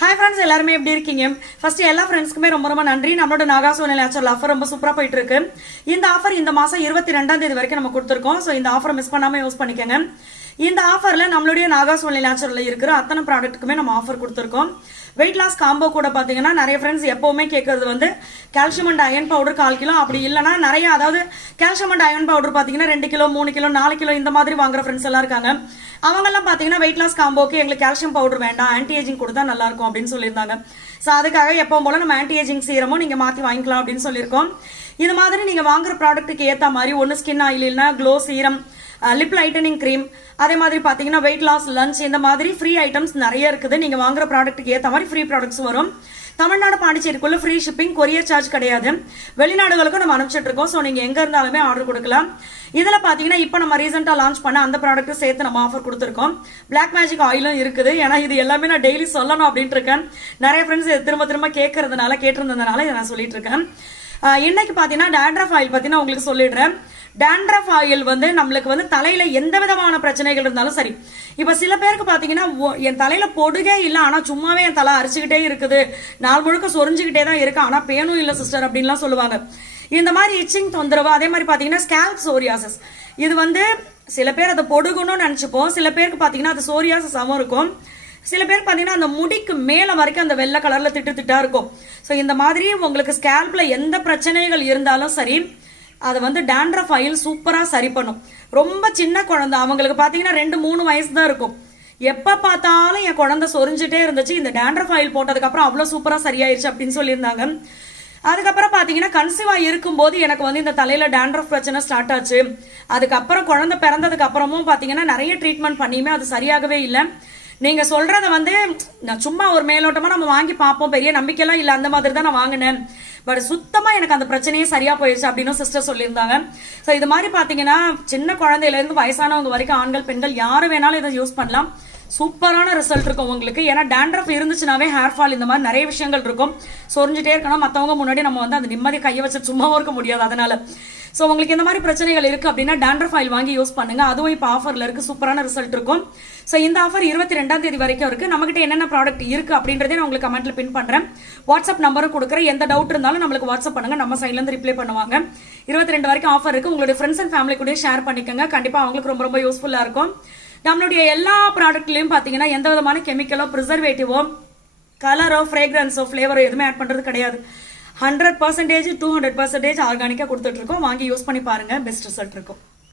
Hi friends, எல்லாருமே எப்படி இருக்கீங்க? ஃபர்ஸ்ட் எல்லா ஃப்ரெண்ட்ஸ்க்குமே ரொம்ப ரொம்ப நன்றி. நம்மளோட நாகாசோனி நேச்சுரல் ஆஃபர் ரொம்ப சூப்பரா போயிட்டு இருக்கு. இந்த ஆஃபர் இந்த மாசம் 22ஆம் தேதி வரைக்கும் நம்ம கொடுத்துருக்கோம். ஸோ இந்த ஆஃபரை மிஸ் பண்ணாம யூஸ் பண்ணிக்கோங்க. இந்த ஆஃபர்ல நம்மளுடைய நாகாசோனி நேச்சுரல்ல இருக்கிற அத்தனை ப்ராடக்ட்டுக்குமே நம்ம ஆஃபர் கொடுத்துருக்கோம். வெயிட் லாஸ் காம்போ கூட பாத்தீங்கன்னா நிறைய ஃப்ரெண்ட்ஸ் எப்பவுமே கேட்கறது வந்து calcium and iron powder 1/4 kilo, அப்படி இல்லைன்னா நிறைய, அதாவது கால்சியம் அண்ட் அயன் பவுடர் பாத்தீங்கன்னா 2 கிலோ 3 கிலோ 4 கிலோ இந்த மாதிரி வாங்குற ஃப்ரெண்ட்ஸ் எல்லாம் இருக்காங்க. அவங்க எல்லாம் பாத்தீங்கன்னா வெயிட் லாஸ் காம்போக்கு எங்களுக்கு கால்சியம் பவுடர் வேண்டாம், ஆன்டி ஏஜிங் கொடுத்தா நல்லா இருக்கும் அப்படின்னு சொல்லியிருந்தாங்க. ஸோ அதுக்காக எப்பவும் போல நம்ம ஆன்டி ஏஜிங் சீரமும் நீங்க மாத்தி வாங்கிக்கலாம் அப்படின்னு சொல்லியிருக்கோம். இது மாதிரி நீங்க வாங்குற ப்ராடக்ட்டுக்கு ஏற்ற மாதிரி ஒன்று ஸ்கின் ஆயில் இல்லைன்னா glow serum, lip lightening cream, அதே மாதிரி பாத்தீங்கன்னா வெயிட் லாஸ் லஞ்ச், இந்த மாதிரி ஃப்ரீ ஐட்டம்ஸ் நிறைய இருக்குது. நீங்க வாங்குற ப்ராடக்ட்டுக்கு ஏற்ற மாதிரி ஃப்ரீ ப்ராடக்ட்ஸ் வரும். தமிழ்நாடு பாண்டிச்சேரிக்குள்ள ஃப்ரீ ஷிப்பிங், கொரியர் சார்ஜ் கிடையாது. வெளிநாடுகளுக்கும் நம்ம அனுப்பிச்சிட்டு இருக்கோம். ஸோ நீங்க எங்க இருந்தாலுமே ஆர்டர் கொடுக்கலாம். இதுல பாத்தீங்கன்னா இப்போ நம்ம ரீசெண்டா லான்ச் பண்ண அந்த ப்ராடக்ட் சேர்த்து நம்ம ஆஃபர் கொடுத்துருக்கோம். பிளாக் மேஜிக் ஆயிலும் இருக்குது. ஏன்னா இது எல்லாமே நான் டெய்லி சொல்லணும் அப்படின்ட்டு இருக்கேன். நிறைய ஃப்ரெண்ட்ஸ் திரும்ப திரும்ப கேட்டிருந்ததுனால இதை நான் சொல்லிட்டு இருக்கேன். இன்னைக்கு பாத்தீங்கன்னா டேண்ட்ரஃப் ஆயில் பத்தி உங்களுக்கு சொல்லிடுறேன். டேண்ட்ரஃப் ஆயில் வந்து நம்மளுக்கு வந்து தலையில எந்த விதமான பிரச்சனைகள் இருந்தாலும் சரி. இப்ப சில பேருக்கு பாத்தீங்கன்னா என் தலையில பொடுகே இல்லை, ஆனா சும்மாவே என் தலை அரிச்சுக்கிட்டே இருக்குது, நாள் முழுக்க சொரிஞ்சுக்கிட்டே தான் இருக்கு, ஆனா பேனும் இல்லை சிஸ்டர் அப்படின்லாம் சொல்லுவாங்க. இந்த மாதிரி இச்சிங் தொந்தரவு, அதே மாதிரி பாத்தீங்கன்னா ஸ்கேல்ப் சோரியாசிஸ், இது வந்து சில பேர் அதை பொடுகணும்னு நினைச்சுப்போம். சில பேருக்கு பாத்தீங்கன்னா அது சோரியாசிஸாவும் இருக்கும். சில பேர் பாத்தீங்கன்னா அந்த முடிக்கு மேல வரைக்கும் அந்த வெள்ளை கலர்ல திட்டா இருக்கும். ஸோ இந்த மாதிரி உங்களுக்கு ஸ்கேல்ப்ல எந்த பிரச்சனைகள் இருந்தாலும் சரி, அதை வந்து டேண்ட்ரஃப் ஆயில் சூப்பரா சரி பண்ணும். ரொம்ப சின்ன குழந்தை, அவங்களுக்கு பாத்தீங்கன்னா 2-3 வயசு தான் இருக்கும். எப்ப பார்த்தாலும் என் குழந்தை சொரிஞ்சுட்டே இருந்துச்சு, இந்த டேண்ட்ரஃப் ஆயில் போட்டதுக்கு அப்புறம் அவ்வளவு சூப்பரா சரியாயிருச்சு அப்படின்னு சொல்லியிருந்தாங்க. அதுக்கப்புறம் பாத்தீங்கன்னா கன்சீவா இருக்கும்போது எனக்கு வந்து இந்த தலையில டேண்ட்ரஃப் பிரச்சனை ஸ்டார்ட் ஆச்சு. அதுக்கப்புறம் குழந்தை பிறந்ததுக்கு அப்புறமும் பாத்தீங்கன்னா நிறைய ட்ரீட்மெண்ட் பண்ணியுமே அது சரியாகவே இல்லை. நீங்க சொல்றத வந்து நான் சும்மா ஒரு மேலோட்டமா நம்ம வாங்கி பார்ப்போம், பெரிய நம்பிக்கையெல்லாம் இல்லை, அந்த மாதிரி தான் நான் வாங்கினேன். பட் சுத்தமா எனக்கு அந்த பிரச்சனையே சரியா போயிடுச்சு அப்படின்னு சிஸ்டர் சொல்லியிருந்தாங்க. ஸோ இது மாதிரி பாத்தீங்கன்னா சின்ன குழந்தையில இருந்து வயசானவங்க வரைக்கும் ஆண்கள் பெண்கள் யாரு வேணாலும் இதை யூஸ் பண்ணலாம். சூப்பரான ரிசல்ட் இருக்கும் உங்களுக்கு. ஏன்னா டேண்ட்ரஃப் இருந்துச்சுனாவே ஹேர் ஃபால் இந்த மாதிரி நிறைய விஷயங்கள் இருக்கும். சொரிஞ்சுட்டே இருக்கணும், மற்றவங்க முன்னாடி நம்ம வந்து அந்த நிம்மதி கையை வச்சு சும்மாவும் இருக்க முடியாது. அதனால ஸோ உங்களுக்கு இந்த மாதிரி பிரச்சனைகள் இருக்கு அப்படின்னா டேண்ட்ரஃப் ஆயில் வாங்கி யூஸ் பண்ணுங்க. அதுவும் இப்போ ஆஃபர்ல இருக்கு, சூப்பரான ரிசல்ட் இருக்கும். ஸோ இந்த ஆஃபர் 22ஆம் தேதி வரைக்கும் இருக்கு. நம்மகிட்ட என்னென்ன ப்ராடக்ட் இருக்கு அப்படின்றதே நான் உங்களுக்கு கமெண்ட்ல பின் பண்றேன். வாட்ஸ்அப் நம்பரும் கொடுக்குறேன். எந்த டவுட் இருந்தாலும் நம்மளுக்கு வாட்ஸ்அப் பண்ணுங்க, நம்ம சைட்ல இருந்து ரிப்ளை பண்ணுவாங்க. 22 வரைக்கும் ஆஃபர் இருக்கு. உங்களுடைய ஃப்ரெண்ட்ஸ் அண்ட் ஃபேமிலி கூட ஷேர் பண்ணிக்கோங்க. கண்டிப்பா அவங்களுக்கு ரொம்ப ரொம்ப யூஸ்ஃபுல்லா இருக்கும். நம்மளுடைய எல்லா ப்ராடக்ட்லயும் பாத்தீங்கன்னா எந்த விதமான கெமிக்கலோ, ப்ரிசர்வேட்டிவோ, கலரோ, ஃப்ரேக்ரன்ஸோ, ஃபிளேவரோ எதுவுமே ஆட் பண்றது கிடையாது. 100% 200% ஆர்கானிக்கா கொடுத்துட்டு இருக்கோம். வாங்கி யூஸ் பண்ணி பாருங்க, பெஸ்ட் ரிசல்ட் இருக்கும்.